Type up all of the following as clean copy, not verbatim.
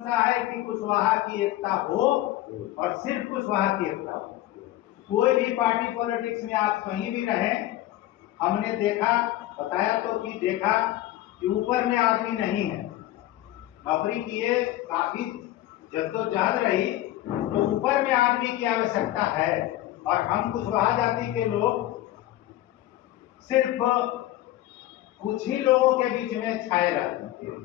है कि कुशवाहा की एकता हो और सिर्फ कुशवाहा की एकता हो। कोई भी पार्टी पॉलिटिक्स में आप कहीं भी रहें, हमने देखा, बताया तो कि देखा कि ऊपर में आदमी नहीं है। नौकरी किए काफी जद्दोजहद रही तो ऊपर में आदमी की आवश्यकता है, और हम कुशवाहा जाति के लोग सिर्फ कुछ ही लोगों के बीच में छाए रहते हैं।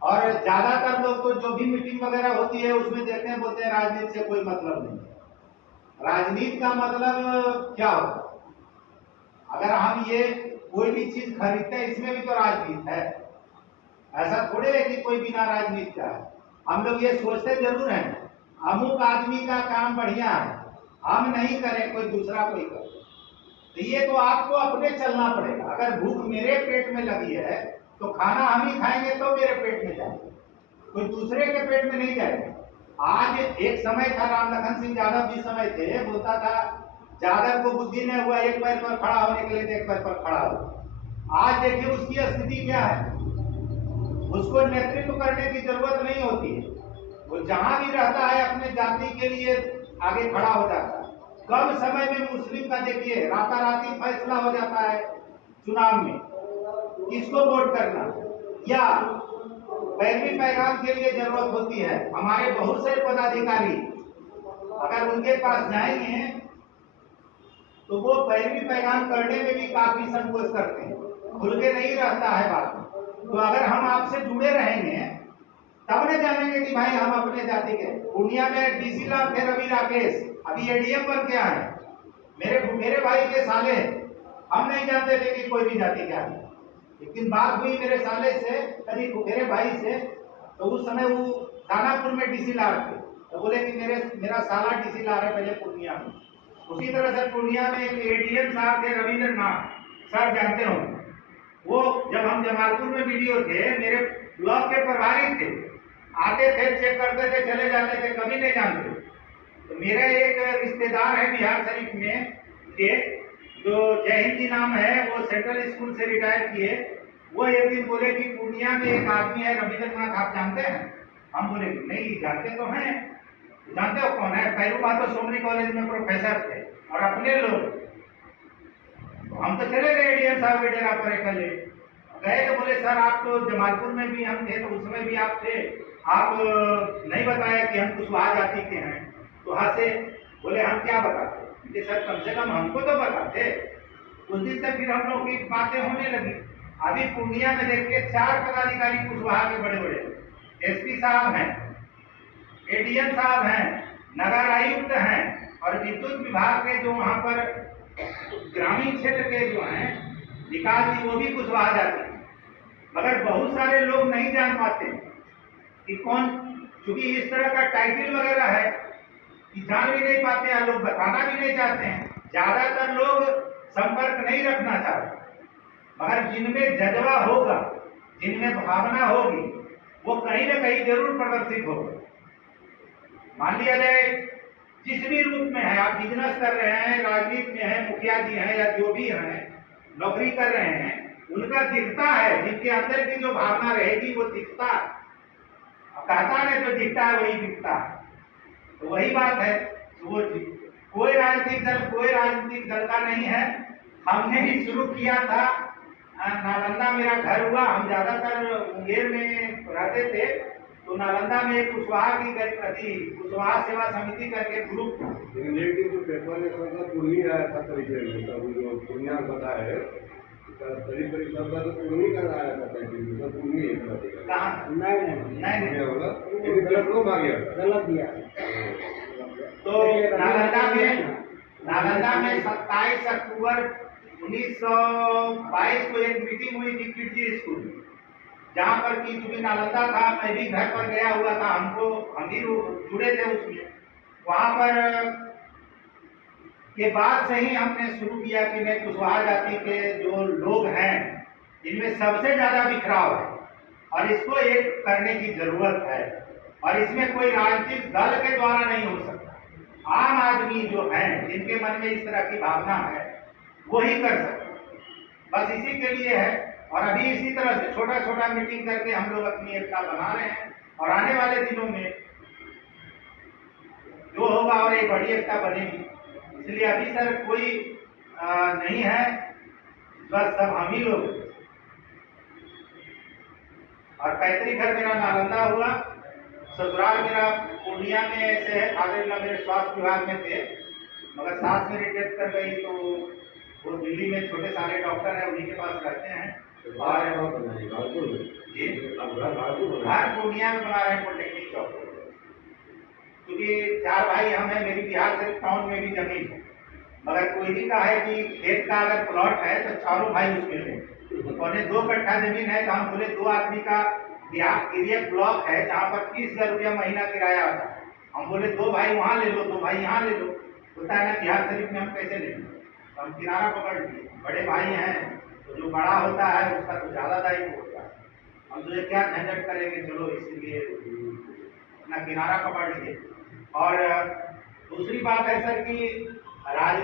और ज्यादातर लोग तो जो भी मीटिंग वगैरह होती है उसमें देखते हैं, बोलते हैं राजनीति से कोई मतलब नहीं। राजनीति का मतलब क्या होता है? अगर हम ये कोई भी चीज खरीदते हैं इसमें भी तो राजनीति है। ऐसा थोड़े है कि कोई बिना राजनीति का है। हम लोग ये सोचते जरूर हैं अमुक आदमी का काम बढ़िया है, हम नहीं करें, कोई दूसरा कोई करे। तो ये तो आपको अपने चलना पड़ेगा। अगर भूख मेरे पेट में लगी है तो खाना हम ही खाएंगे तो मेरे पेट में जाएगा, कोई दूसरे के पेट में नहीं जाएगा। आज एक समय था, राम लखन सिंह यादव जी समय थे, बोलता था यादव को बुद्धि नहीं हुआ एक पैर पर खड़ा होने के लिए एक पैर पर खड़ा हो। आज देखिए उसकी स्थिति क्या है। उसको नेतृत्व करने की जरूरत नहीं होती है, वो जहां भी रहता है अपने जाति के लिए आगे खड़ा हो जाता है। कम समय में मुस्लिम का देखिए राताराती फैसला हो जाता है चुनाव में किसको वोट करना, या पैरवी पैगाम के लिए जरूरत होती है। हमारे बहुत से पदाधिकारी अगर उनके पास जाएंगे तो वो पैरवी पैगाम करने में भी काफी संकोच करते हैं, खुल के नहीं रहता है बात। तो अगर हम आपसे जुड़े रहेंगे तब न जानेंगे कि भाई हम अपने जाति के। पूर्णिया में डीसी लाल थे रवि राकेश, अभी एडीएम बन के आए, मेरे भाई के साले। हम नहीं जानते थे कि कोई भी जाति क्या है, लेकिन बात हुई मेरे साले से, करीब मेरे भाई से, तो उस समय वो दानापुर में डीसी लाल थे, तो बोले कि मेरा साला डीसी लाल है पहले पूर्णिया में। उसी तरह से पूर्णिया में एक एडीएम साहब थे रविंद्रनाथ सर, जानते हो वो, जब हम जमालपुर में वीडियो थे, मेरे ब्लॉक के प्रभारी थे, आते थे, चेक करते थे, चले जाते थे, कभी नहीं जानते। तो मेरा एक रिश्तेदार है बिहार शरीफ में के, जो जय हिंद जी नाम है, वो सेंट्रल स्कूल से रिटायर किए। वो एक दिन बोले कि पूर्णिया में एक आदमी है रविंद्रनाथ, आप जानते हैं? हम बोले नहीं जानते तो हैं। जानते हो कौन है? पैरूबा तो सोमनी कॉलेज में प्रोफेसर थे और अपने लोग। तो हम तो चले गए एडीएम साहब के डेरा पर अकेले गए, तो बोले सर आप तो जमालपुर में भी हम थे, तो उसमें भी आप थे, आप नहीं बताया कि हम कुशवाहा जाति के हैं। तो हंसे, बोले हम क्या बताते? सर कम से कम हमको तो बताते। उस दिन से फिर हम लोग की बातें होने लगी। अभी पूर्णिया में देखिए 4 पदाधिकारी कुशवाहा के बड़े बड़े, एसपी साहब हैं, एडीएम साहब हैं, नगर आयुक्त हैं, और विद्युत विभाग के जो वहां पर ग्रामीण क्षेत्र के जो हैं विकास जी, वो भी कुशवाहा जाते हैं। मगर बहुत सारे लोग नहीं जान पाते कि कौन, क्योंकि इस तरह का टाइटल वगैरह है कि जान भी नहीं पाते हैं, लोग बताना भी नहीं चाहते हैं। ज्यादातर लोग संपर्क नहीं रखना चाहते, मगर जिनमें जज्बा होगा, जिनमें भावना होगी, वो कहीं ना कहीं जरूर प्रदर्शित होगा। मान लिया जाए जिस भी रूप में है, आप बिजनेस कर रहे हैं, राजनीति में है, मुखिया जी हैं या जो भी हैं, नौकरी कर रहे हैं, उनका दिखता है, जिनके अंदर की जो भावना रहेगी वो दिखता है। कहता है जो दिखता है वही दिखता है। तो वही बात है, तो वो कोई राजनीतिक दल का नहीं है। हमने ही शुरू किया था, नालंदा मेरा घर हुआ, हम ज्यादातर मुंगेर में रहते थे, तो नालंदा में एक कुशवाहा की कुशवाहा सेवा समिति करके ग्रुप था। लेकिन जो पेपर में पूर्णिया आया था परिचय में, तब जो पूर्णिया पता है करीब सब तो पूर्णी का आया था, पूर्णी नहीं होगा, लेकिन गलत लोग आ गया, गलत दिया। तो नालंदा में 27 अक्टूबर 1922 को एक मीटिंग हुई थी किडजी स्कूल में, जहाँ पर कि चूंकि नालंदा था, मैं भी घर पर गया हुआ था, हम भी जुड़े थे उसमें। वहां पर के बाद से ही हमने शुरू किया कि नहीं, कुशवाहा जाति के जो लोग हैं इनमें सबसे ज्यादा बिखराव है और इसको एक करने की जरूरत है, और इसमें कोई राजनीतिक दल के द्वारा नहीं हो सकता। आम आदमी जो हैं जिनके मन में इस तरह की भावना है वही कर सकते, बस इसी के लिए है। और अभी इसी तरह से छोटा छोटा मीटिंग करके हम लोग अपनी एकता बना रहे हैं, और आने वाले जिलों में जो होगा और एक बड़ी एकता बनेगी। इसलिए अभी सर कोई नहीं है, बस सब हम ही लोग। और पैतृक घर मेरा नालंदा हुआ, ससुराल मेरा पूर्णिया में ऐसे है। फादर मेरे स्वास्थ्य विभाग में थे, मगर सास मेरी डेथ कर गई, तो वो दिल्ली में छोटे सारे डॉक्टर हैं, उन्हीं के पास रहते हैं। और जी घर पूर्णिया में बना रहे हैं, पॉलिटेक्निक चौक, क्योंकि 4 भाई हम हैं। मेरी बिहार से टाउन में भी जमीन है, मगर कोई भी कहा है कि खेत का अगर प्लॉट है तो चारों भाई उसमें लें। उन्हें 2 कट्ठा जमीन है, तो हम बोले 2 आदमी का बिहार एरिया ब्लॉक है जहाँ पर 30,000 रुपया महीना किराया आता है। हम बोले 2 भाई वहाँ ले लो, 2 भाई यहाँ ले लो। होता है ना, बिहार शरीफ में हम कैसे लेंगे, तो हम किनारा पकड़ लिए। बड़े भाई हैं तो जो बड़ा होता है उसका तो ज़्यादा दायित्व होता है। हम तो क्या झंझट करेंगे, चलो इसीलिए अपना किनारा पकड़ लिए। और दूसरी बात है सर कि राज